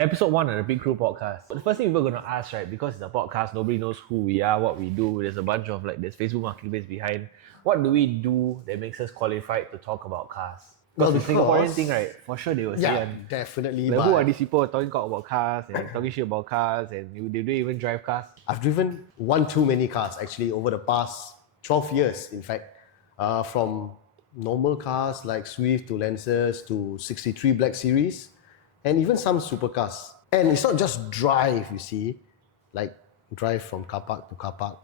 Episode 1 of the Pitcrew podcast. The first thing people are going to ask, right, because it's a podcast, nobody knows who we are, what we do. There's a bunch of there's Facebook marketplace behind. What do we do that makes us qualified to talk about cars? Because the Singaporean thing, right, for sure they will say, definitely. Like, who are these people talking about cars and talking shit about cars and they don't even drive cars? I've driven one too many cars actually over the past 12 years, in fact. From normal cars like Swift to Lancers to 63 Black Series and even some supercars. And it's not just drive, you see, like drive from car park to car park.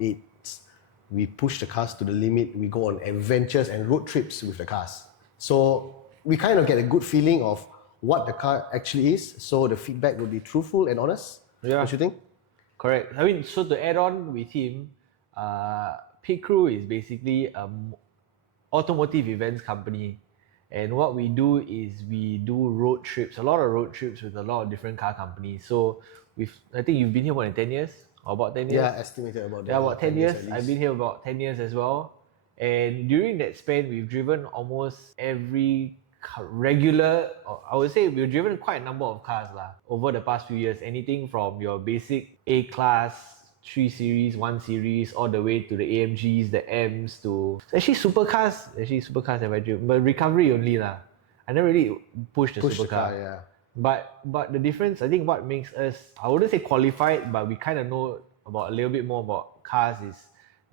We push the cars to the limit. We go on adventures and road trips with the cars. So we kind of get a good feeling of what the car actually is. So the feedback will be truthful and honest. Yeah. Don't you think? Correct. I mean, so to add on with him, Pitcrew is basically automotive events company, and what we do is we do road trips, a lot of road trips with a lot of different car companies. So I think you've been here more than 10 years or about 10 years? Yeah, estimated about that. Yeah, about 10 years. I've been here about 10 years as well, and during that span we've driven almost every regular, I would say we've driven quite a number of cars over the past few years. Anything from your basic A-class 3 Series, 1 Series, all the way to the AMGs, the M's, to actually supercars have I driven, but recovery only I never really pushed the supercar. the car, yeah. But the difference, I think what makes us, I wouldn't say qualified, but we kind of know about a little bit more about cars is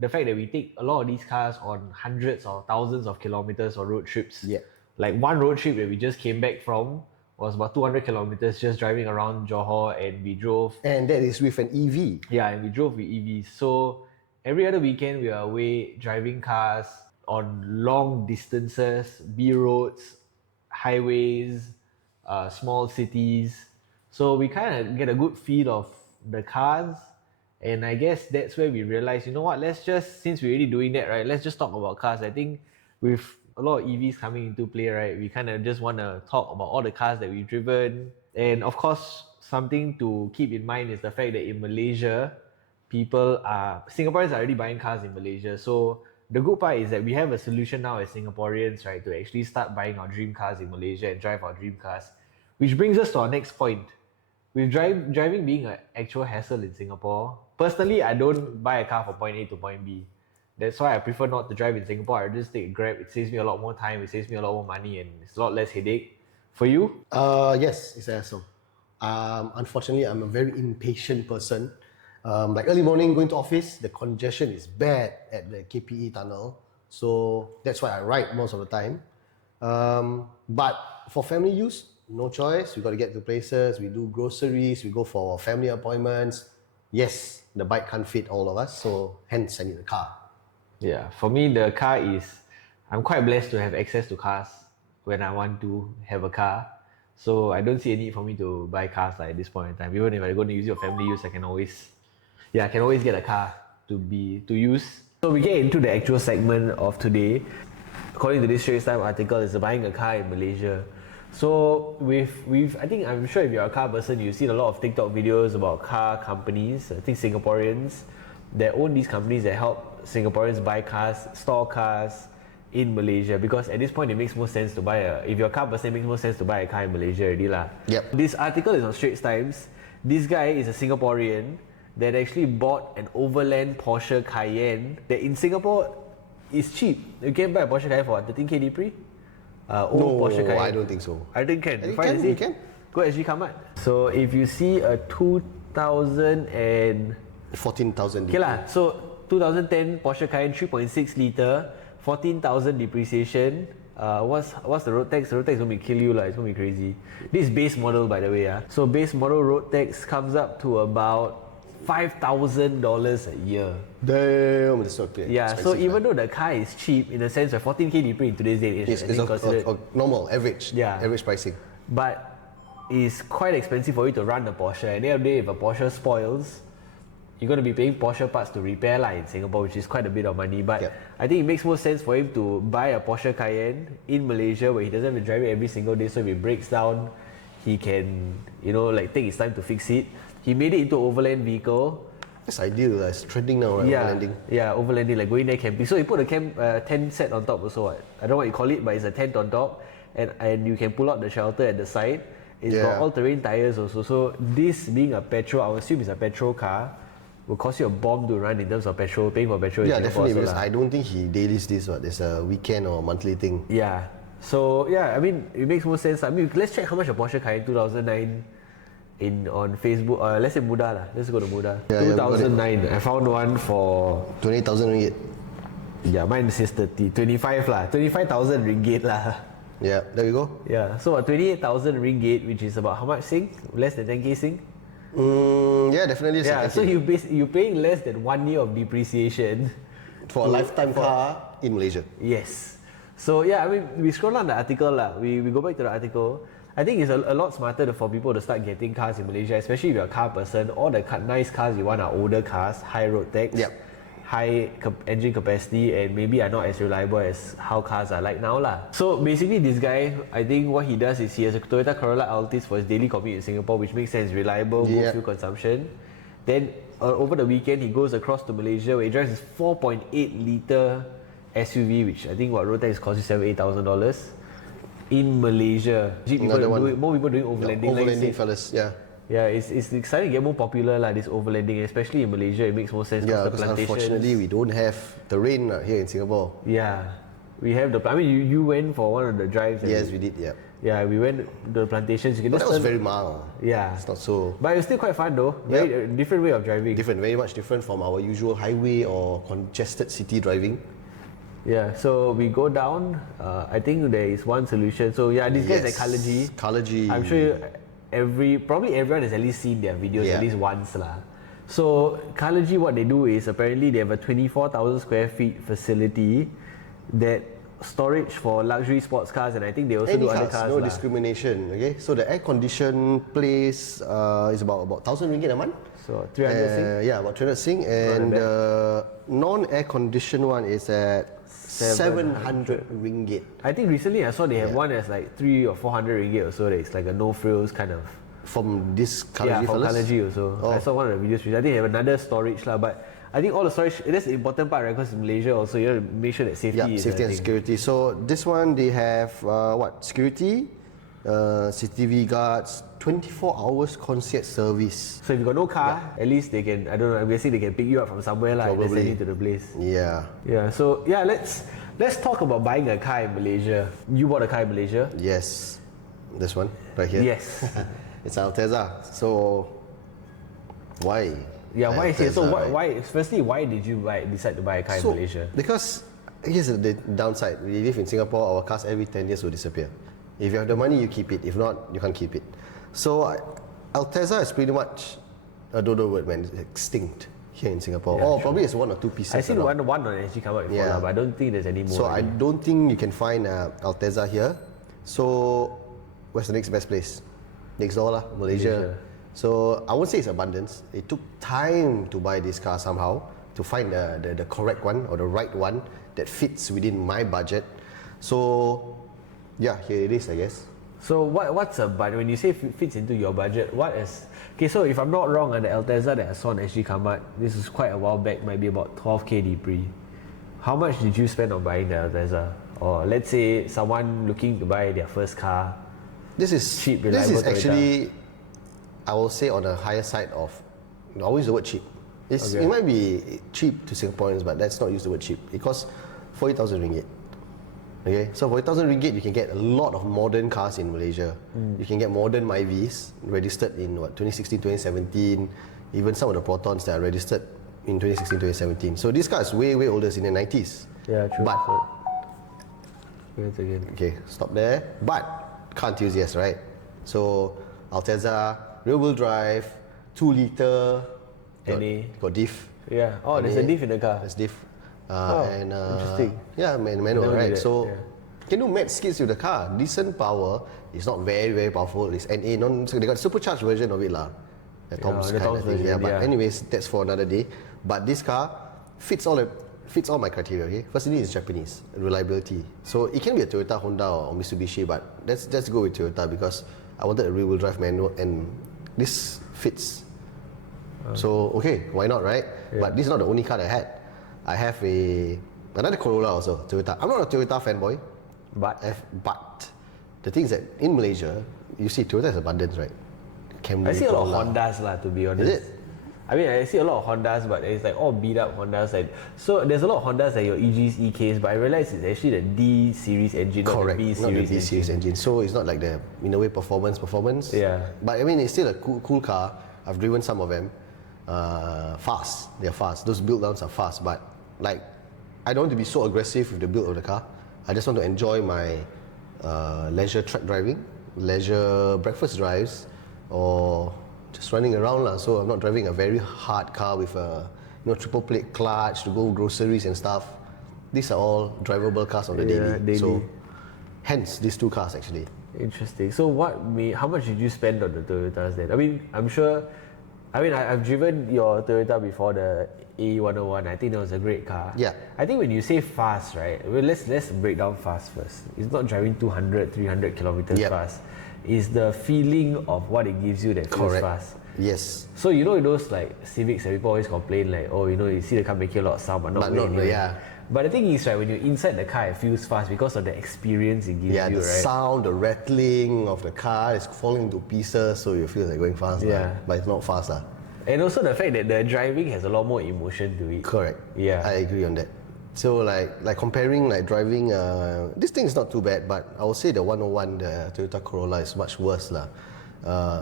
the fact that we take a lot of these cars on hundreds or thousands of kilometers or road trips. Yeah. Like one road trip that we just came back from was about 200 kilometers just driving around Johor, and we drove. And that is with an EV. Yeah, and we drove with EVs. So every other weekend we are away driving cars on long distances, B roads, highways, small cities. So we kind of get a good feel of the cars. And I guess that's where we realize, you know what, since we're already doing that, right, let's just talk about cars. I think with a lot of EVs coming into play, right, we kind of just want to talk about all the cars that we've driven. And of course, something to keep in mind is the fact that in Malaysia, Singaporeans are already buying cars in Malaysia. So the good part is that we have a solution now as Singaporeans, right, to actually start buying our dream cars in Malaysia and drive our dream cars. Which brings us to our next point. With driving being an actual hassle in Singapore, personally, I don't buy a car from point A to point B. That's why I prefer not to drive in Singapore. I just take a Grab. It saves me a lot more time, it saves me a lot more money, and it's a lot less headache. For you? Yes, it's a hassle. Unfortunately, I'm a very impatient person. Like early morning going to office, the congestion is bad at the KPE tunnel. So that's why I ride most of the time. But for family use, no choice. We got to get to places. We do groceries. We go for family appointments. Yes, the bike can't fit all of us. So hence I need a car. Yeah, for me, the car is, I'm quite blessed to have access to cars when I want to have a car. So I don't see a need for me to buy cars at this point in time. Even if I'm going to use your family use, I can always get a car to use. So we get into the actual segment of today. According to this Straits Times article, it's buying a car in Malaysia. So I'm sure if you're a car person, you've seen a lot of TikTok videos about car companies. I think Singaporeans that own these companies that help Singaporeans buy cars, store cars in Malaysia, because at this point it makes more sense to if you're a car person, it makes more sense to buy a car in Malaysia already lah. Yep. This article is on Straits Times. This guy is a Singaporean that actually bought an overland Porsche Cayenne that in Singapore is cheap. You can buy a Porsche Cayenne for 13k Dipri. No, Porsche Cayenne. I don't think so. I think can. You can. Go SG Kamat. So if you see a 2000 and 14,000. Okay lah, so 2010 Porsche Cayenne 3.6 litre, 14,000 depreciation. What's the road tax? The road tax is going to kill you lah. It's going to be crazy. This is base model, by the way. So base model road tax comes up to about $5,000 a year. Damn, that's not clear. Yeah, so even though the car is cheap in the sense of 14k Dipri in today's day, it's a normal, average pricing. But it's quite expensive for you to run the Porsche. At the end of the day, if a Porsche spoils, you're going to be paying Porsche parts to repair in Singapore, which is quite a bit of money. But I think it makes more sense for him to buy a Porsche Cayenne in Malaysia where he doesn't have to drive it every single day. So if it breaks down, he can, take his time to fix it. He made it into an overland vehicle. It's ideal. It's trending now, right? Overlanding. Yeah, overlanding, like going there camping. So he put a tent set on top also. I don't know what you call it, but it's a tent on top, and you can pull out the shelter at the side. It's got all-terrain tires also. So this being a petrol, I would assume it's a petrol car, will cost you a bomb to run in terms of petrol, paying for petrol in Singapore. Definitely, because lah. I don't think he dailies this. There's a weekend or monthly thing. Yeah. So yeah, I mean, it makes more sense. I mean, let's check how much a Porsche Cayenne 2009 on Facebook. Let's say Muda lah. Let's go to Muda. 2009. I found one for 28,000 ringgit. Yeah, mine says 25 lah. 25,000 ringgit lah. Yeah, there we go. Yeah, so 28,000 ringgit, which is about how much Sing? Less than 10k Sing? Yeah, definitely. Yeah, so you're paying less than 1 year of depreciation for a lifetime car in Malaysia. Yes. So yeah, I mean, we scroll on the article lah. We go back to the article. I think it's a lot smarter for people to start getting cars in Malaysia, especially if you're a car person. All the nice cars you want are older cars, high road tax, high engine capacity, and maybe are not as reliable as how cars are like now lah. So basically this guy, I think what he does is he has a Toyota Corolla Altis for his daily commute in Singapore, which makes sense, reliable, good fuel consumption. Then over the weekend he goes across to Malaysia where he drives his 4.8 litre SUV, which I think road tax costs you $7,000-8,000 in Malaysia. More people doing overlanding. Overlanding fellas, Yeah, it's starting to get more popular lah, this overlanding, especially in Malaysia. It makes more sense because unfortunately we don't have the rain here in Singapore. Yeah, we have I mean, you went for one of the drives. Yes, we did. Yeah. Yeah, we went to the plantations. But that was very mild. Yeah, it's not so. But it was still quite fun though. Very different way of driving. Very much different from our usual highway or congested city driving. Yeah, so we go down. I think there is one solution. So yeah, this guy's at Kalaji. I'm sure probably everyone has at least seen their videos at least once lah. So Kalaji, what they do is apparently they have a 24,000 square feet facility that storage for luxury sports cars, and I think they also do other cars. No discrimination. Okay, so the air conditioned place is about 1,000 ringgit a month. So 300 Sing. Yeah, about 300 Sing, and the non-air conditioned one is at 700 ringgit. I think recently I saw they have one that's like 300 or 400 ringgit or so. That it's like a no frills kind of. From this Kalaji from Kalaji also. I saw one of the videos. I think they have another storage lah, but I think all the storage, that's the important part, right? Because in Malaysia also, you have to make sure that safety is safety and security. So this one, they have security, CCTV guards, 24 hours concierge service. So if you got no car, at least they can, I don't know, I'm guessing they can pick you up from somewhere and then send you to the place. Yeah. Yeah, so yeah, let's talk about buying a car in Malaysia. You bought a car in Malaysia? Yes. This one, right here. Yes. It's Alteza. So, why? Yeah, why is it? So why? Firstly, why did you decide to buy a car in Malaysia? Because here's the downside. We live in Singapore. Our cars every 10 years will disappear. If you have the money, you keep it. If not, you can't keep it. So Alteza is pretty much a dodo word, man. It's extinct here in Singapore. Probably it's one or two pieces. I seen one on SG come out before, but I don't think there's any more. So I don't think you can find Alteza here. So where's the next best place? Next door lah, Malaysia. So I won't say it's abundance. It took time to buy this car somehow, to find the correct one or the right one that fits within my budget. So yeah, here it is, I guess. So what's a budget? When you say fits into your budget, what is... Okay, so if I'm not wrong, the Alteza that I saw on SG Kamat, this is quite a while back, maybe about 12k Depre. How much did you spend on buying the Alteza? Or let's say someone looking to buy their first car. This is cheap, reliable. This is actually, I will say, on the higher side of, always the word cheap. It might be cheap to Singaporeans, but let's not use the word cheap. It costs 40,000 ringgit. Okay, so for 40,000 ringgit, you can get a lot of modern cars in Malaysia. You can get modern Myvis registered in 2016, 2017. Even some of the Protons that are registered in 2016, 2017. So this car is way older, it's in the 90s. Yeah, true. But again. Okay, stop there. But car enthusiast, right? So Alteza, rear-wheel drive, 2 litre. Got diff. Yeah. Oh, there's a diff in the car. There's diff. Interesting. Yeah, manual, right? So can do mad skids with the car. Decent power. It's not very powerful. It's NA. So they got supercharged version of it lah. The Tom's kind of thing. But anyways, that's for another day. But this car fits all my criteria. Okay, firstly, it's Japanese reliability. So it can be a Toyota, Honda, or Mitsubishi, but let's go with Toyota because I wanted a rear-wheel drive manual, and this fits. So okay, why not, right? But this is not the only car that I had. I have another Corolla also, Toyota. I'm not a Toyota fanboy, but the thing is that in Malaysia, you see Toyota has abundance, right? Camry, I see a lot of Corolla. Hondas lah, to be honest. Is it? I mean, I see a lot of Hondas, but it's like all beat up Hondas. Like, so there's a lot of Hondas like your EGs, EKs, but I realize it's actually the D series engine, Correct, not the B not the series B series engine. So it's not like the, in a way, performance. Yeah. But I mean, it's still a cool car. I've driven some of them. Fast. They're fast. Those build downs are fast. But like, I don't want to be so aggressive with the build of the car. I just want to enjoy my leisure track driving, leisure breakfast drives, or just running around lah. So I'm not driving a very hard car with a triple plate clutch to go groceries and stuff. These are all drivable cars on the daily. So hence these two cars actually. Interesting. So how much did you spend on the Toyotas then? I mean, I'm sure, I've driven your Toyota before, the A101. I think that was a great car. Yeah. I think when you say fast, right? Well, let's break down fast first. It's not driving 200, 300 kilometers fast. It's the feeling of what it gives you that feels fast. Yes. So you know those like Civics that people always complain like, oh, you see the car making a lot of sound but not really. Yeah. But the thing is, right, when you're inside the car, it feels fast because of the experience it gives you, the right? sound, the rattling of the car is falling into pieces, so you feel like going fast. Yeah. But it's not fast. And also the fact that the driving has a lot more emotion to it. Correct. Yeah. I agree on that. So like comparing like driving, this thing is not too bad, but I would say the 101, the Toyota Corolla is much worse lah.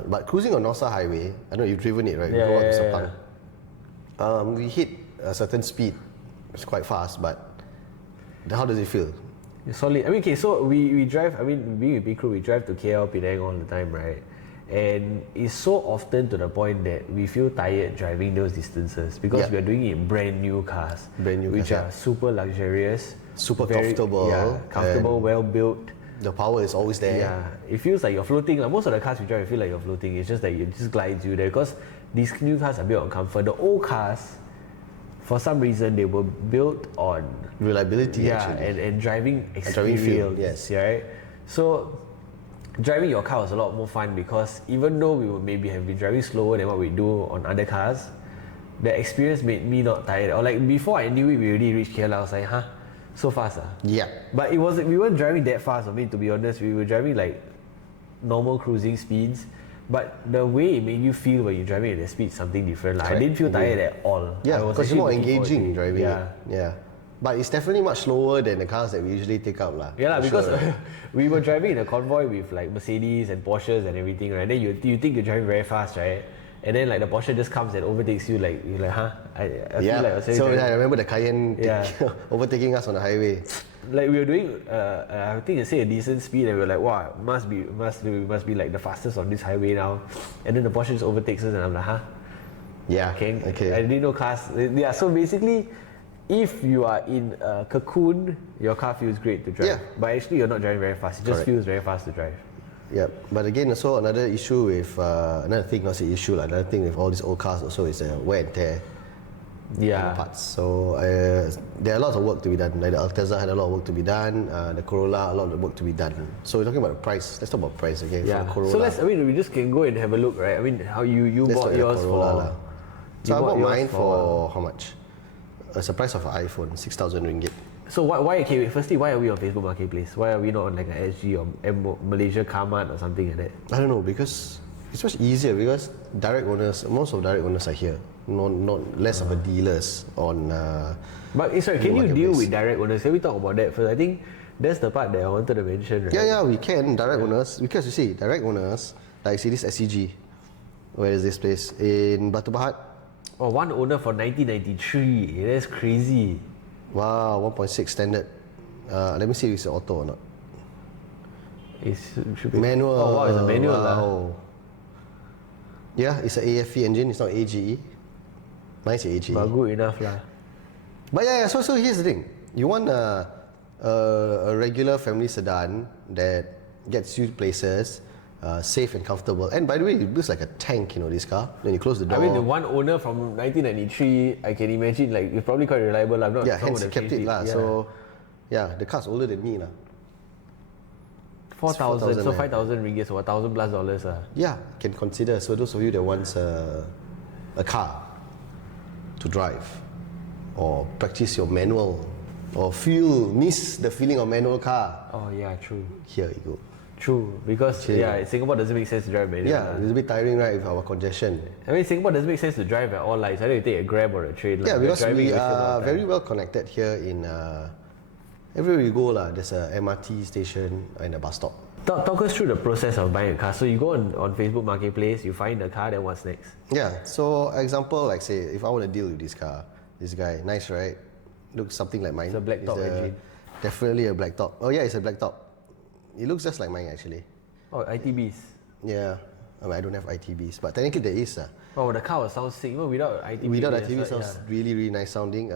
But cruising on North Highway, I know you've driven it, right? Yeah, Go up to yeah, Sepang. We hit a certain speed. It's quite fast, but how does it feel? It's solid. I mean, okay, so we drive, being with Pitcrew, we drive to KL, Penang all the time, right? And it's so often to the point that we feel tired driving those distances because we are doing it in brand new cars. Which are super luxurious. Super comfortable. Yeah, comfortable, well built. The power is always there. Yeah, it feels like you're floating. Like most of the cars we drive, you feel like you're floating. It's just that it just glides you there because these new cars are built on comfort. The old cars, for some reason, they were built on reliability. Actually. and driving experience. Driving feel, yes. Right. So driving your car was a lot more fun because even though we would maybe have been driving slower than what we do on other cars, the experience made me not tired. Or like before I knew it, we already reached KL. I was like, huh, so fast. Yeah. But we weren't driving that fast. I mean, to be honest, we were driving like normal cruising speeds. But the way it made you feel when you're driving at that speed is something different. Like, I didn't feel tired at all. Yeah, because it's more engaging driving. Yeah. But it's definitely much slower than the cars that we usually take up. Yeah, because we were driving in a convoy with like Mercedes and Porsches and everything, right? Then you think you're driving very fast, right? And then like the Porsche just comes and overtakes you, like you're like, huh? I feel like I was I remember the Cayenne overtaking us on the highway. Like we were doing, I think they say a decent speed, and we were like, wow, must be like the fastest on this highway now. And then the Porsche just overtakes us, and I'm like, huh? Yeah. Okay. Okay. I didn't know cars. Yeah. So basically, if you are in a cocoon, your car feels great to drive. Yeah. But actually, you're not driving very fast. It just feels very fast to drive. Yeah, but again, also another issue with another thing, not say issue, another thing with all these old cars also is wear and tear. Yeah. Parts. So there are lots of work to be done. Like the Altezza had a lot of work to be done. The Corolla, a lot of work to be done. So we're talking about the price. Let's talk about price again. Yeah. For the Corolla. So we just can go and have a look, right? I mean, how you bought yours for? So I bought mine for how much? It's the price of an iPhone, 6,000 ringgit. So why? Okay, firstly, why are we on Facebook Marketplace? Why are we not on like an SG or Malaysia Carmart or something like that? I don't know, because it's much easier because direct owners, most of direct owners are here. Not less of a dealers on. But sorry, can you deal with direct owners? Can we talk about that first? I think that's the part that I wanted to mention. Right? Yeah, we can direct owners because you see direct owners like see this SCG. Where is this place in Batu Pahat? Oh, one owner for 1993. That's crazy. Wow, 1.6 standard. Let me see if it's auto or not. It should be manual. Oh wow, it's a manual. Wow. Yeah, it's an AFE engine. It's not AGE. Mine's AGE. But good enough lah. But yeah, so here's the thing. You want a regular family sedan that gets you places, safe and comfortable. And by the way, it looks like a tank, this car. Then you close the door. I mean, the one owner from 1993, I can imagine like it's probably quite reliable. I'm not. Yeah, hence he kept it lah. Yeah. So, yeah, the car's older than me lah. 4,000, so 5,000 ringgit, so $1,000+. Yeah, can consider. So those of you that wants a car to drive, or practice your manual, or miss the feeling of manual car. Oh yeah, true. Here you go. True, because Okay. Singapore doesn't make sense to drive manual. Yeah, it's a bit tiring, right, with our congestion. I mean, Singapore doesn't make sense to drive at all. Like, it's either you take a Grab or a train. Yeah, like, because driving, we you waste a lot are of very time. well connected here in everywhere we go lah. There's a MRT station and a bus stop. Talk us through the process of buying a car. So you go on Facebook Marketplace, you find the car, then what's next? Yeah. So example, like say, if I want to deal with this car, this guy, nice, right? Looks something like mine. It's a black top engine. Definitely a black top. Oh yeah, it's a black top. It looks just like mine actually. Oh, ITBs. Yeah. I mean, I don't have ITBs, but technically there is. Oh, the car will sound sick. Even without ITB. Without it's ITB, like, sounds really, really nice sounding.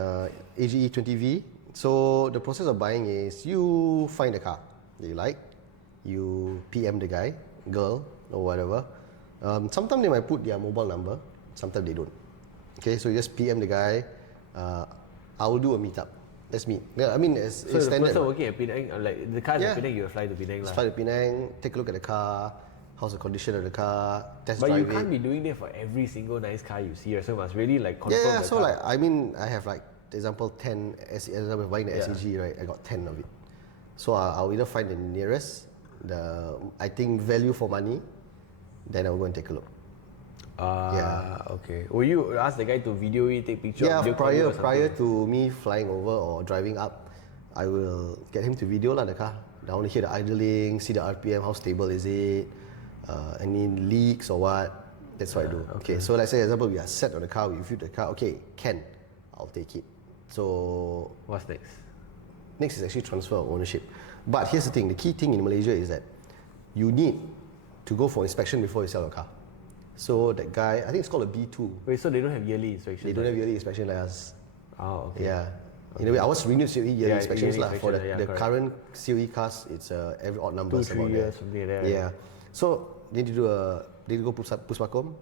AGE 20V. So the process of buying is you find a car that you like, you PM the guy, girl, or whatever. Sometimes they might put their mobile number, sometimes they don't. Okay, so you just PM the guy. I will do a meetup. Let's meet. Yeah, I mean, it's So the standard. person working at Penang, like the car Yeah. at Penang, you will fly to Penang. Just lah. fly to Penang, take a look at the car, how's the condition of the car, test But you drive can't it. be doing that for every single nice car you see, right? So you must really like confirm Yeah, the so car. like, I mean, I have like, example, 10, example, buying the Yeah. SEG, right? I got 10 of it. So I'll either find the nearest, I think value for money, then I'll go and take a look. Okay. Will you ask the guy to video you, take picture? Yeah, video call you or prior something? to me flying over or driving up, I will get him to video lah the car. I want to hear the idling, see the RPM, how stable is it, any leaks or what. That's what I do. Okay, so let's say example we are set on the car, we view the car. Okay, I'll take it. So What's next? next is actually transfer of ownership. But here's the thing: the key thing in Malaysia is that you need to go for inspection before you sell a car. So that guy, I think it's called a B2. Wait, so they don't have yearly inspection? They don't have yearly inspection like us. Oh, okay. Yeah. In a way, ours renewed COE yearly Yeah, inspections yearly lah. For inspection, yeah, the correct. current COE cars, it's every odd numbers 2-3 about years, there. something like that. Yeah. So they need to go Puspakom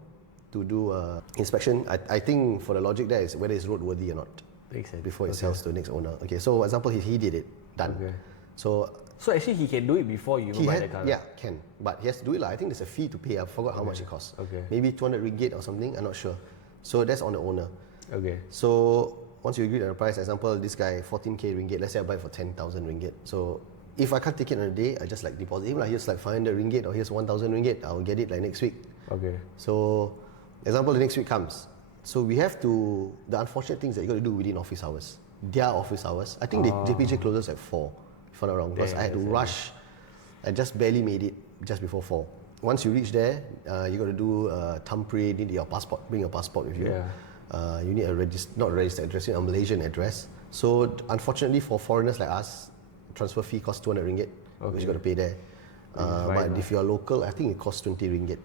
to do inspection. I think for the logic there is whether it's roadworthy or not Makes sense. before it sells to the next owner. Okay. So for example, he did it, done. Okay. So actually he can do it before you he buy had, the car. yeah, can, but he has to do it lah. I think there's a fee to pay. I forgot how much it costs. Okay. Maybe 200 ringgit or something. I'm not sure. So that's on the owner. Okay. So once you agree on the price, example, this guy 14k ringgit. Let's say I buy it for 10,000 ringgit. So if I can't take it on a day, I just like deposit him lah. Here's like 500 ringgit or here's 1,000 ringgit. I'll get it like next week. Okay. So example, the next week comes. So we have to. The unfortunate thing is that you got to do within office hours. Their office hours. I think the JPJ closes at 4, if I'm not wrong. Because Damn, I had to that's rush. I just barely made it just before 4. Once you reach there, you got to do thumbprint, need your passport, bring your passport with you. Yeah. You need a not a registered address, you need a Malaysian address. So unfortunately for foreigners like us, transfer fee costs 200 ringgit, which you got to pay there. fine But lah. if you're local, I think it costs 20 ringgit.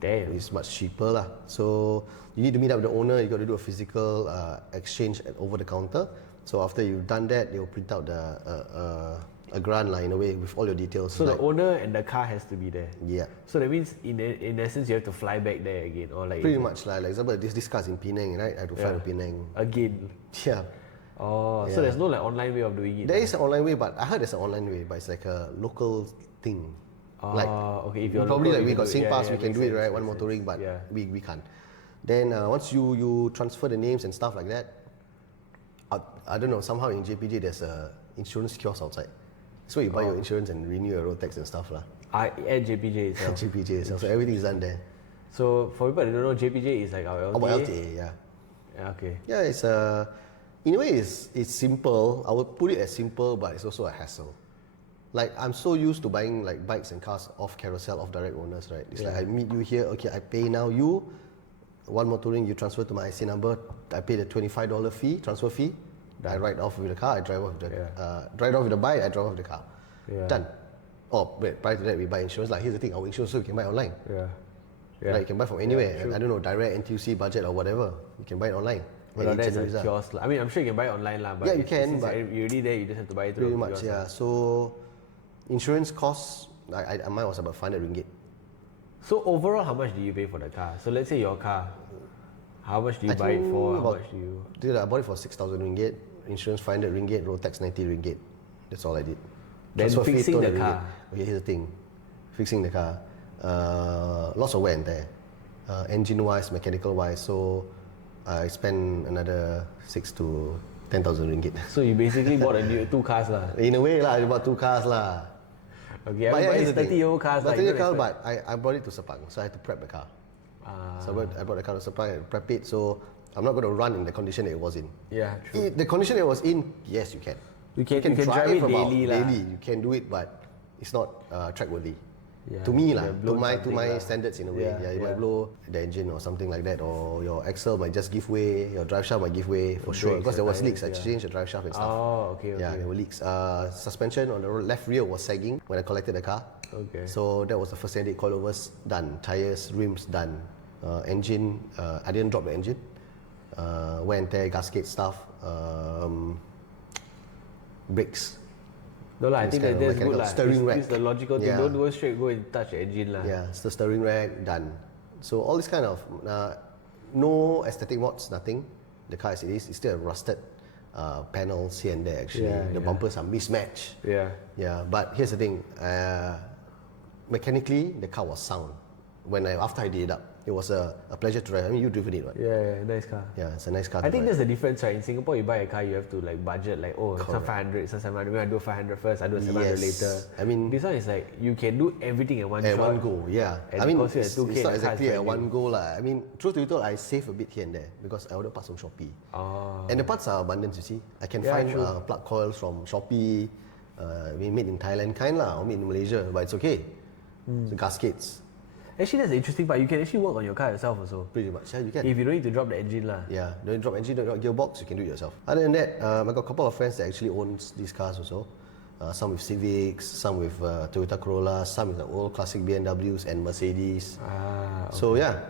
Damn. It's much cheaper lah. So you need to meet up with the owner. You got to do a physical exchange over the counter. So after you've done that, they'll print out a grant lah in a way with all your details. So like, the owner and the car has to be there. yeah, So that means in essence you have to fly back there again, or like pretty much lah. Like example, this car's in Penang, right? I have to fly to Penang. again. Yeah, Oh, so Yeah. there's no like online way of doing it. there is an online way, but I heard there's an online way, but it's like a local thing. Like okay, if you're probably local, like we you got can do it. SingPass, Yeah, we can makes do it, sense, right? One makes motoring, sense. but Yeah. we can't. Then once you transfer the names and stuff like that, I don't know, somehow in JPJ there's a insurance kiosk outside. So you buy your insurance and renew your road tax and stuff lah. At JPJ itself. JPJ itself, so everything is done there. So for people that don't know, JPJ is like our LTA. About LTA, yeah. Yeah, okay. Yeah, it's in a way it's simple. I would put it as simple, but it's also a hassle. Like I'm so used to buying like bikes and cars off carousel, off direct owners, right? It's like I meet you here, okay, I pay now you. One motoring, you transfer to my IC number. I pay the $25 fee, transfer fee. I ride off with the car. I drive off with the drive off with the bike. I drive off with the car. Yeah. Done. Oh, wait, prior to that, we buy insurance. Like here's the thing, our insurance so we can buy online. Yeah. Like you can buy from anywhere. true. I don't know, direct, NTUC, budget or whatever. You can buy it online. But And that's it's a kiosk. I mean, I'm sure you can buy it online lah. But Yeah, you it's- can, since but you're already there, you just have to buy it through pretty a much, kiosk yeah. lah. So insurance costs, mine was about 500 ringgit. So overall, how much do you pay for the car? So let's say your car, how much do you I buy it think for? How about- much do you? Dude, I bought it for 6,000 ringgit. Insurance 500 ringgit, road tax 90 ringgit. That's all I did. Then Transfer fee, fixing the 200 car. ringgit. Okay, here's the thing. Fixing the car. Lots of wear and tear. Engine wise, mechanical wise. So I spent another 6 to 10,000 ringgit. So you basically bought two cars lah. In a way lah, I bought 2 cars lah. Okay, But but here's it's the thing. 30-year-old cars. But Like, you 30-year-old don't car, but I brought it to Sepang, so I had to prep the car. Ah, So I brought the car to Sepang and prep it, so I'm not going to run in the condition that it was in. yeah, true. The condition it was in, yes, you can. You can drive it about daily lah. daily. You can do it, but it's not track worthy. Yeah, To me you lah, have to blown my something lah. standards in a way. Yeah, Yeah, you might yeah. blow the engine or something like that, or your axle might just give way, your drive shaft might give way for sure, brakes, because there your was leaks. tires, I yeah. changed the drive shaft and stuff. Oh, okay, Yeah, okay. there were leaks. Suspension on the left rear was sagging when I collected the car. Okay. So that was the first thing I did. Coilovers done, tires, rims done. Engine, I didn't drop the engine. Wear and tear, gasket stuff. Brakes. No lah, I This think kind of that's good mechanical lah. steering rack. It's the logical thing. Yeah. Don't go straight, go and touch the engine lah. Yeah, it's the steering rack done. So all this kind of no aesthetic mods, nothing. The car as it is, it's still rusted panels here and there. Actually, Yeah, the yeah. bumpers are mismatched. Yeah. Yeah, but here's the thing. Mechanically, the car was sound. After I did it up, it was a pleasure to drive. I mean, you've driven it, right? Yeah, nice car. Yeah, it's a nice car. I to think drive. that's the difference, right? In Singapore, you buy a car, you have to like budget, like, oh, some 500, some 700. Maybe I do 500 first, I do 700 Yes. later. I mean, this one is like you can do everything at one At shot. one go, yeah. And I mean, cost you it's at 2K, not the car is exactly at brand one new. go lah. I mean, truth to be told, I save a bit here and there because I order parts from Shopee. Oh. And the parts are abundant, you see. I can Yeah, find true. plug coils from Shopee, made in Thailand kind lah, or made in Malaysia, but it's okay. The gaskets, Actually, that's the interesting part. You can actually work on your car yourself also. pretty much. Yeah, you can. If you don't need to drop the engine lah. Yeah, don't drop engine, don't drop gearbox, you can do it yourself. Other than that, I got a couple of friends that actually owns these cars also. Some with Civics, some with Toyota Corolla, some with the old classic BMWs and Mercedes. So yeah,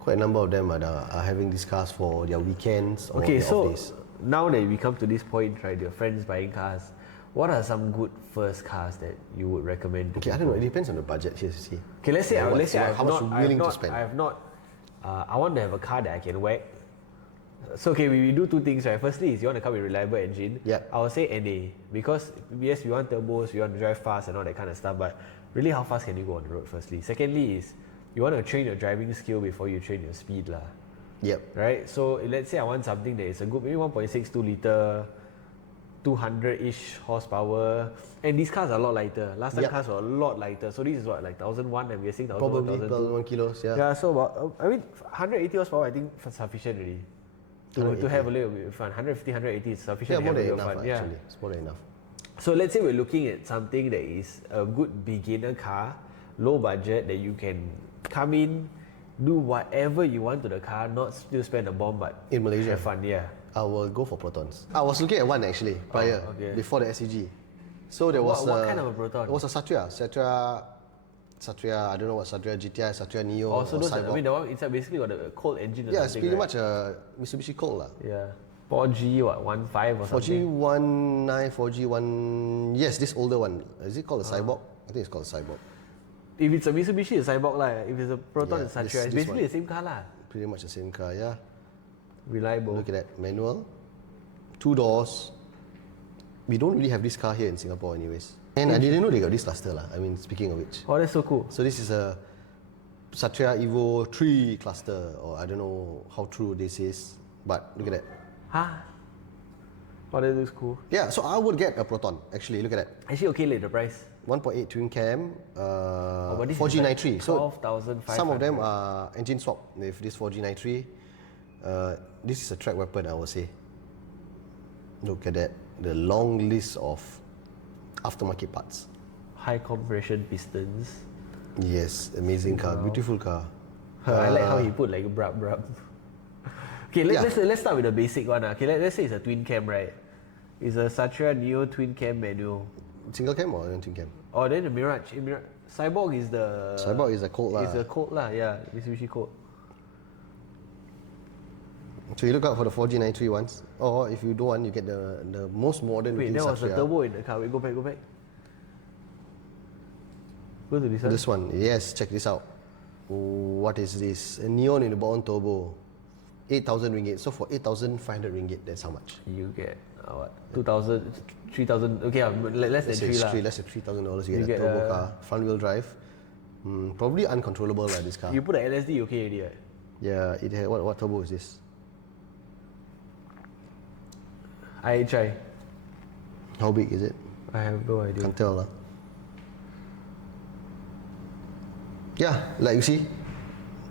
quite a number of them are having these cars for their weekends or Okay, their so off days. now that we come to this point, right, your friends buying cars, what are some good first cars that you would recommend to Okay, I don't know, it depends on the budget here, you see. Okay, let's say, How much you're willing to spend. I want to have a car that I can whack. So okay, we do two things, right? Firstly is you want a car with reliable engine. Yep. I would say NA because yes, we want turbos, we want to drive fast and all that kind of stuff, but really how fast can you go on the road firstly? Secondly is you want to train your driving skill before you train your speed lah. Yep. Right? So let's say I want something that is a good maybe 1.6 2 liter 200-ish horsepower, and these cars are a lot lighter. Last time Yep. cars were a lot lighter, so this is what, like 1001, I'm guessing 1001, Probably 1002. 1 kilos, yeah. Yeah, so about, I mean 180 horsepower I think sufficient already to 180. have a little bit of fun. 150, 180 is sufficient Yeah, to more have a than little enough fun. Yeah. actually. It's more than enough. So let's say we're looking at something that is a good beginner car, low budget, that you can come in, do whatever you want to the car, not still spend a bomb, but In Malaysia? have fun. Yeah. I will go for Protons. I was looking at one actually prior, okay. before the SCG. So there was What kind of a Proton? It was a Satria, I don't know what Satria GTI, Satria Neo, Also, or those, I Cyborg. mean, the one inside basically got a cold engine or Yeah, it's something. pretty right? much a Mitsubishi Colt lah. Yeah. 4G, what, 1.5 or 4G something? 19, 4G 1. Yes, this older one. Is it called a Cyborg? I think it's called a Cyborg. If it's a Mitsubishi, it's Cyborg lah. If it's a Proton, Yeah, it's Satria. this It's basically one. the same car lah. Pretty much the same car, yeah. Reliable. Look at that, manual, 2 doors. We don't really have this car here in Singapore anyways. And I didn't know they got this cluster lah. I mean, speaking of which. Oh, that's so cool. So this is a Satria Evo 3 cluster, or I don't know how true this is, but look at that. Huh? Oh, that looks cool. Yeah, so I would get a Proton, actually, look at that. Actually, okay, the price. 1.8 twin cam, but this 4G is like 93. So 12,500. some of them are engine swap with this 4G 93. This is a track weapon, I would say. Look at that, the long list of aftermarket parts. High compression pistons. Yes, amazing car, beautiful car. I like how he put like brab. Okay, Yeah. let's start with the basic one. Okay, let's say it's a twin cam, right? It's a Satria Neo twin cam manual. Single cam or twin cam? Oh, then the Mirage. Cyborg is the... Cyborg is a Colt lah. It's a Colt lah, yeah. Mitsubishi Colt. So you look out for the 4G 93 ones, or if you don't want, you get the most modern Wait, looking there was a Satria. turbo in the car. Wait, go back. Go to this one. This one, yes, check this out. What is this? A neon in the bottom turbo. 8,000 ringgit. So for 8,500 ringgit, that's how much? You get what? 2,000, 3,000. Okay, less than Let's say 3 it's lah. less than $3,000. You You get a get turbo a- car, front wheel drive. Probably uncontrollable like this car. You put the LSD, okay already, right? Yeah, it had, what turbo is this? IHI. How big is it? I have no idea. Can't tell lah. Yeah, like you see,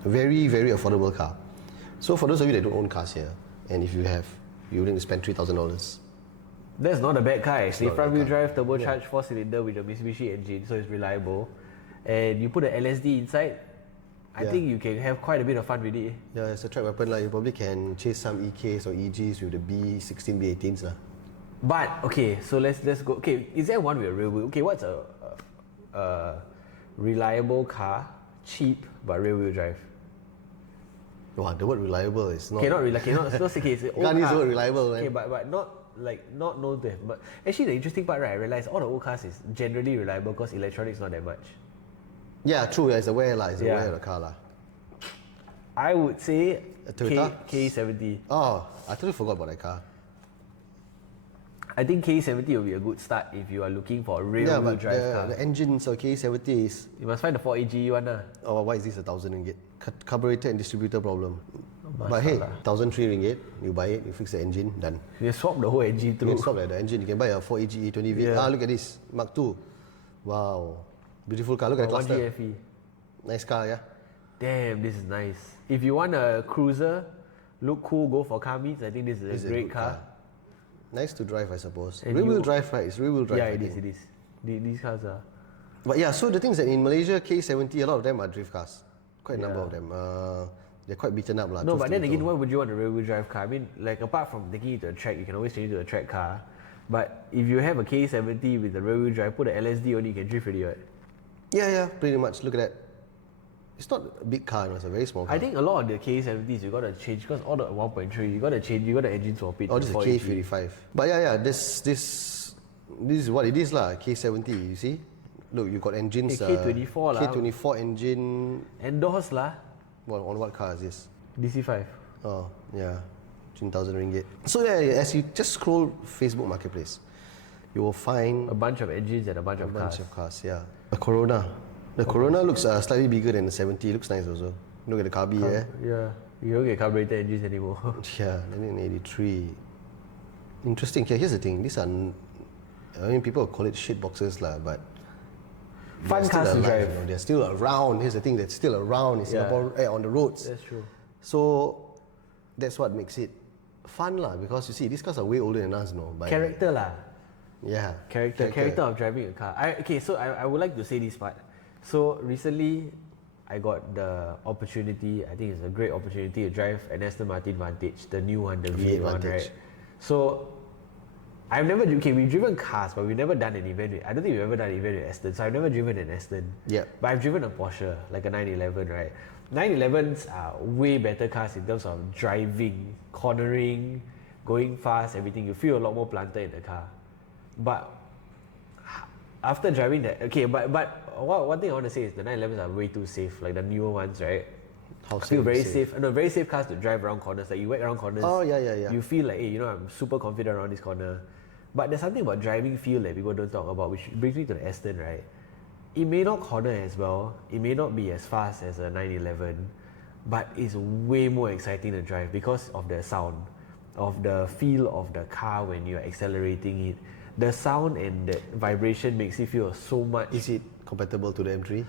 very, very affordable car. So for those of you that don't own cars here, and if you have, you're willing to spend $3,000. That's not a bad car actually. not a Front wheel bad drive, turbocharged 4-cylinder with a Mitsubishi engine, so it's reliable. And you put an LSD inside, I Yeah. think you can have quite a bit of fun with it. Yeah, it's a track weapon. Like, you probably can chase some EKs or EGs with the B16, B18s. But okay, so let's go. Okay, is there one with a rear wheel? Okay, what's a reliable car, cheap but rear wheel drive? Wow, the word reliable is not... Okay, not really. Okay, not say okay. It's an You old can't use car. the word reliable, man. Okay, but not known to have. But actually, the interesting part, right? I realized all the old cars is generally reliable because electronics not that much. Yeah, true. It's the wear lah. It's the Yeah. wear of the car lah. I would say A Toyota? K70. Oh, I totally forgot about that car. I think K70 will be a good start if you are looking for a rear Yeah, wheel but drive car. the engine, so K70 is... You must find the 4AG one lah. Oh, why is this ringgit? Carburetor and distributor problem. But hey, 1,003 ringgit, you buy it, you fix the engine, done. You swap the whole engine You through. can swap the engine, you can buy a 4AG E20V. Yeah. Ah, look at this, Mark II. Wow, beautiful car, look at the cluster. 1GFE. Nice car, yeah? Damn, this is nice. If you want a cruiser, look cool, go for car meets, I think this is This a is great good car. Nice to drive, I suppose. And Rear-wheel you- drive, right? It's rear-wheel drive, Yeah, I it think. is, it is. These cars are. But yeah, so the thing is that in Malaysia, K70, a lot of them are drift cars. Quite a number Yeah. of them. They're quite beaten up. No, but then again, why would you want a rear wheel drive car? I mean, like apart from taking it to a track, you can always change it to a track car. But if you have a K70 with a rear wheel drive, put an LSD on it, you can drift already, right? Yeah, pretty much. Look at that. It's not a big car, it's a very small car. I think a lot of the K70s you gotta change because all the 1.3 you gotta engine swap it. Oh, to this is a 4AG. K55. But yeah, this is what it is lah. K70, you see? Look, you got engines. K24 lah. K24 engine. Endorse lah. Well, on what car is this? DC5. Oh, yeah, 13,000 ringgit. So yeah, as you just scroll Facebook Marketplace, you will find A bunch of engines and a bunch a of bunch cars. of cars. Yeah, the Corona. The Corona looks slightly bigger than the 70. Looks nice also. Look at the carby here. Yeah. You don't get carburetor engines anymore. Yeah, 1983. Interesting. Okay, here's the thing. These are, I mean, people call it shit boxes lah, but Fun they're still cars to alive, drive. you know, they're still around. Here's the thing. That's still around in Singapore, on the roads. That's true. So that's what makes it fun lah. Because you see, these cars are way older than us, no? By, Character lah. Yeah. Character of driving a car. I would like to say this part. So recently, I got the opportunity. I think it's a great opportunity to drive an Aston Martin Vantage, the new one, the V8 one, Vantage. right? So I've never we've driven cars, but we've never done an event. I don't think we've ever done an event with Aston. So I've never driven an Aston. Yep. But I've driven a Porsche, like a 911, right? 911s are way better cars in terms of driving, cornering, going fast, everything. You feel a lot more planted in the car. But after driving that, okay, but one thing I want to say is the 911s are way too safe, like the newer ones, right? How I feel safe very is safe. No, very safe cars to drive around corners. Like you whack around corners. Oh, yeah. You feel like, hey, I'm super confident around this corner. But there's something about driving feel that people don't talk about, which brings me to the Aston, right? It may not corner as well. It may not be as fast as a 911, but it's way more exciting to drive because of the sound, of the feel of the car when you're accelerating it. The sound and the vibration makes it feel so much. Is it compatible to the M3?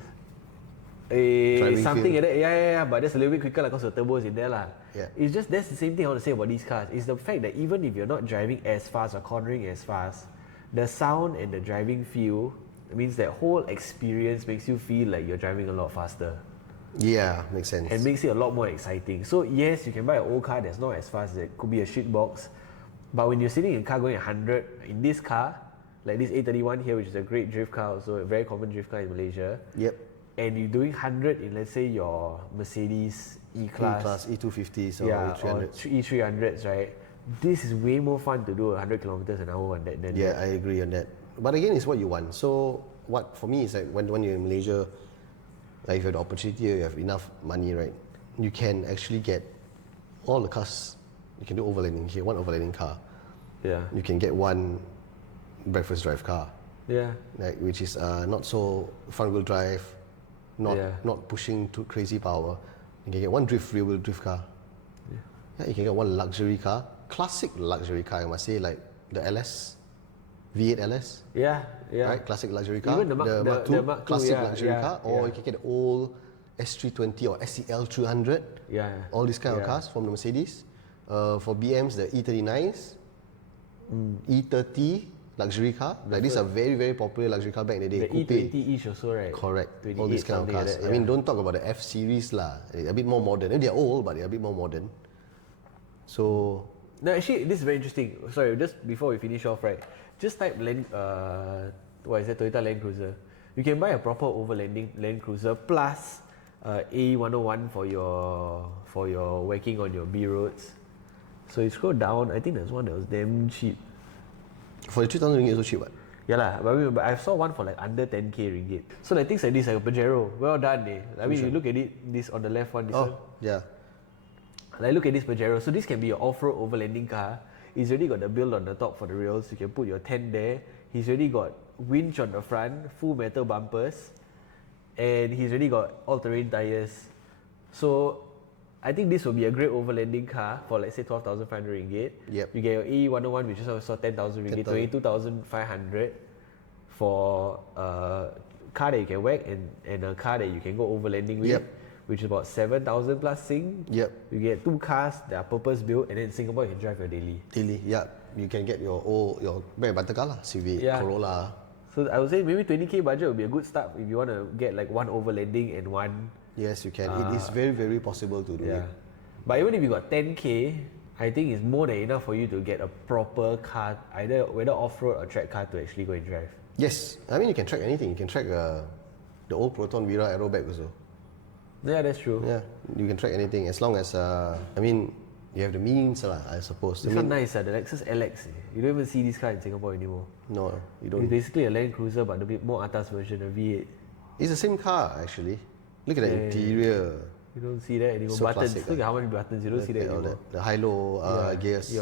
Something feel. like that, yeah, but that's a little bit quicker because the turbo is in there lah. Yeah. It's just that's the same thing I want to say about these cars. It's the fact that even if you're not driving as fast or cornering as fast, the sound and the driving feel means that whole experience makes you feel like you're driving a lot faster Yeah, makes sense. and makes it a lot more exciting. So yes, you can buy an old car that's not as fast. It could be a shit box, but when you're sitting in a car going 100 in this car, like this A31 here, which is a great drift car, also a very common drift car in Malaysia. Yep. And you're doing 100 in, let's say, your Mercedes E-Class, E-Class, E250s or yeah, or E300s. E300s, right? This is way more fun to do 100 kilometers an hour on that than Yeah, I agree on that. But again, it's what you want. So what for me is like when you're in Malaysia, like if you have the opportunity, you have enough money, right? You can actually get all the cars. You can do overlanding here, one overlanding car. yeah, You can get one breakfast drive car, yeah, like which is not so front wheel drive, Yeah. not pushing too crazy power. You can get one rear wheel drift car. Yeah, you can get one luxury car, classic luxury car. I must say, like the LS, V8 LS. yeah, yeah. Right, classic luxury car. Even the Mark- the II, Mark II, classic yeah, luxury yeah, car, or yeah. you can get the old S320 or SEL 300. Yeah. All these kind of cars from the Mercedes. For BMs, the E39s, E30 luxury car. Like these are very, very popular luxury car back in the day. The Coupe. E20-ish also, right? Correct. 28, All these kind of something like cars. that, I mean, don't talk about the F series lah. A bit more modern. They're old, but they're a bit more modern. So No, actually, this is very interesting. Sorry, just before we finish off, right? Just type Toyota Land Cruiser. You can buy a proper overlanding Land Cruiser plus A101 for your working on your B roads. So you scroll down, I think there's one that was damn cheap. for the 3,000 ringgit, so cheap, what? Yeah lah, but I saw one for like under 10k ringgit. So like things like this, like a Pajero, well done eh. I mean, you look at it, this on the left one, this one. Yeah. Like look at this Pajero. So this can be your off-road overlanding car. He's already got the build on the top for the rails. You can put your tent there. He's already got winch on the front, full metal bumpers, and he's already got all-terrain tires. So I think this will be a great overlanding car for let's say 12,500 ringgit. Yep. You get your E101, which is also 10,000 ringgit, 22,500 for a car that you can whack and a car that you can go overlanding with. Yep. Which is about 7,000 plus Sing. Yep. You get two cars that are purpose built, and then in Singapore you can drive your daily. Daily, yeah. You can get your bread and butter car lah, Civic, Yeah. Corolla. So I would say maybe 20k budget would be a good start if you want to get like one overlanding and one. Yes, you can. It is very, very possible to do it. But even if you got 10k, I think it's more than enough for you to get a proper car, either whether off-road or track car to actually go and drive. Yes, I mean you can track anything. You can track the old Proton Vira aerobag also. Yeah, that's true. Yeah, you can track anything as long as I mean you have the means lah, I suppose. It's not nice, the Lexus LX. You don't even see this car in Singapore anymore. No, you It's don't. basically a Land Cruiser but a bit more atas version, a V8. It's the same car actually. Look at the interior. You don't see that anymore. So Buttons. classic, Look at how many buttons. You don't see that All anymore. the high-low gears.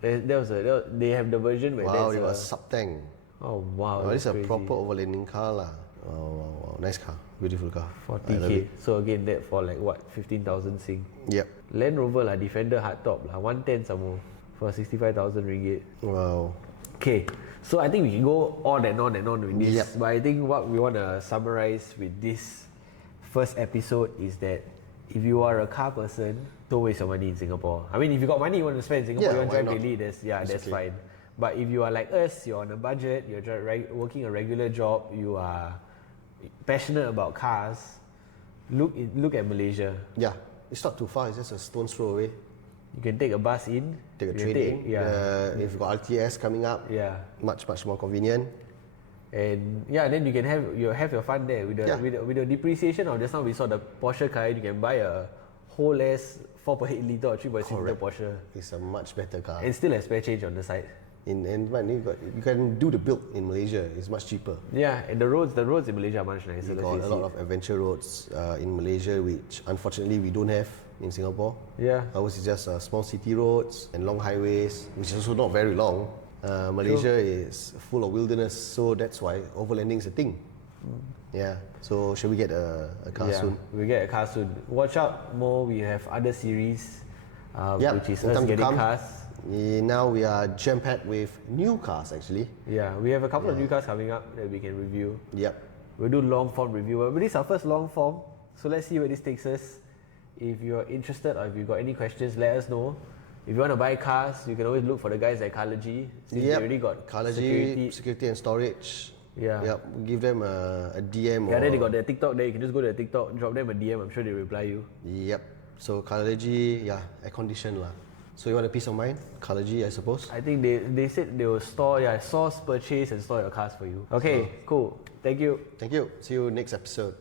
They have the version where Wow, there's it was sub-tank. oh wow, This is a crazy. proper overlanding car lah. Wow, nice car, beautiful car. I love 40k. it. So again, that for like what 15,000 Sing. Yep. Land Rover lah, Defender hardtop lah, 110 some more for 65,000 ringgit. Wow. Okay, so I think we can go on and on and on with this. Yep. But I think what we want to summarize with this first episode is that if you are a car person, don't waste your money in Singapore. I mean, if you got money you want to spend in Singapore, Yeah, you want to why drive not? daily, that's okay. fine. But if you are like us, you're on a budget, you're working a regular job, you are passionate about cars, look at Malaysia. Yeah, it's not too far. It's just a stone's throw away. You can take a bus in, Take a you train can in. yeah, If you got RTS coming up, yeah. much more convenient. And yeah, then you can have your fun there with the Yeah. with the depreciation of just now we saw the Porsche Cayenne. You can buy a whole ass 4.8 liter or 3.6 liter Porsche It's a much better car. and still have spare change on the side. And you can do the build in Malaysia. It's much cheaper. Yeah, and the roads in Malaysia are much nicer. We got a lot of adventure roads in Malaysia, which unfortunately we don't have in Singapore. Yeah. Ours is just small city roads and long highways, which is also not very long. Malaysia is full of wilderness, so that's why overlanding is a thing. Yeah. So shall we get a car soon? We'll get a car soon. Watch out more. We have other series, Yeah, which is in us time to getting come. cars. Now we are jam-packed with new cars actually. Yeah, we have a couple of new cars coming up that we can review. Yep. We'll do long form review. But this is our first long form, so let's see where this takes us. If you're interested or if you've got any questions, let us know. If you want to buy cars, you can always look for the guys at Carlogy. Since they already got security and storage. Yeah. Yep. Give them a DM. Yeah, then they got their TikTok there. You can just go to their TikTok, drop them a DM. I'm sure they'll reply you. Yep. So Carlogy, air conditioned lah. So you want a peace of mind? Carlogy, I suppose. I think they said they will source, purchase and store your cars for you. Okay, cool. Thank you. Thank you. See you next episode.